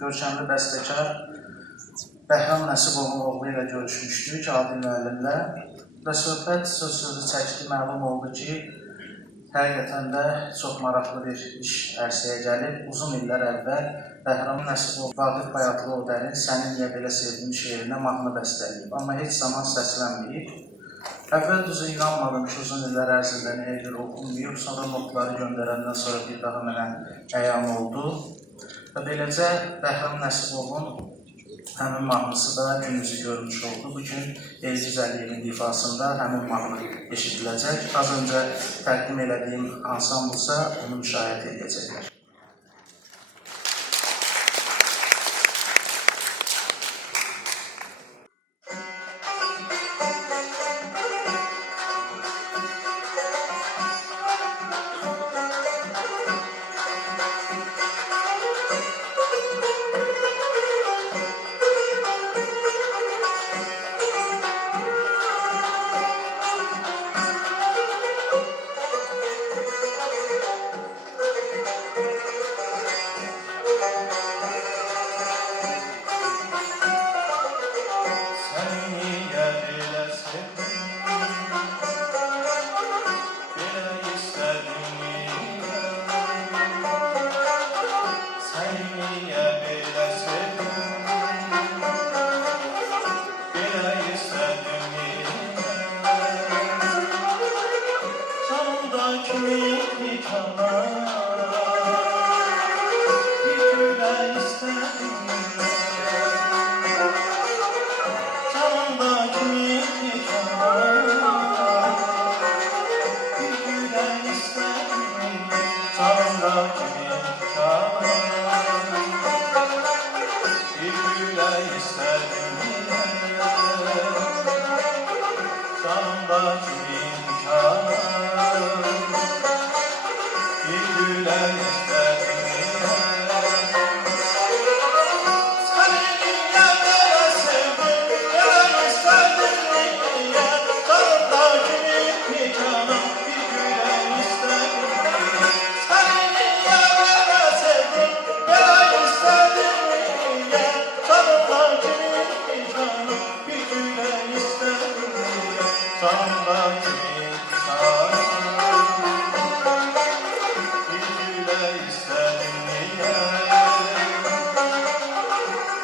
görkəmli bəstəkar Bəhram Nəsibovun oğlu ilə görüşmüşdük, Adil müəllimlə və söhbət sözü çəkdi, məlum oldu ki, həqiqətən də çox maraqlı bir iş ərsəyə gəlib. Uzun illər əvvəl Bəhram Nəsibov Vaqif Bayatlıoğlu'nun Səni Niyə Belə Sevdim şeirinə mahnı bəstələyib, amma heç zaman səslənməyib. Əvvəl düzü inanmadım ki, uzun illər ərzində nəyə görə oxunmayıb, sonra notları göndərəndən sonra bir daha mənə əyan oldu. Və beləcə Bəhram Nəsibovun həmin mahnısı da gün yüzü görmüş oldu. Bugün Elgiz Əliyevin ifasında həmin mahnı eşidiləcək. Az öncə təqdim elədiyim ansambılsa onu müşahidə edəcəklər.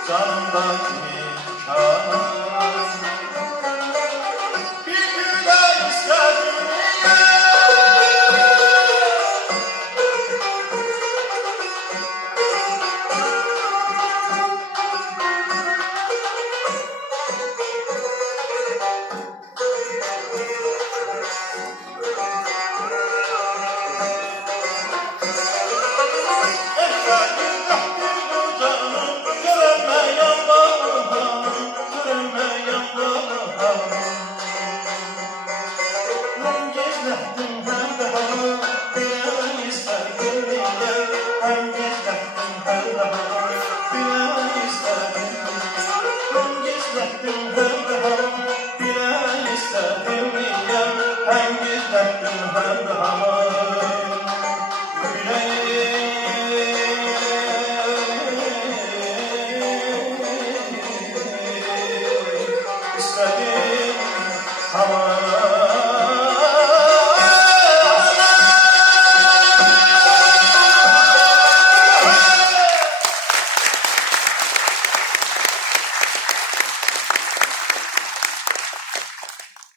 Canımda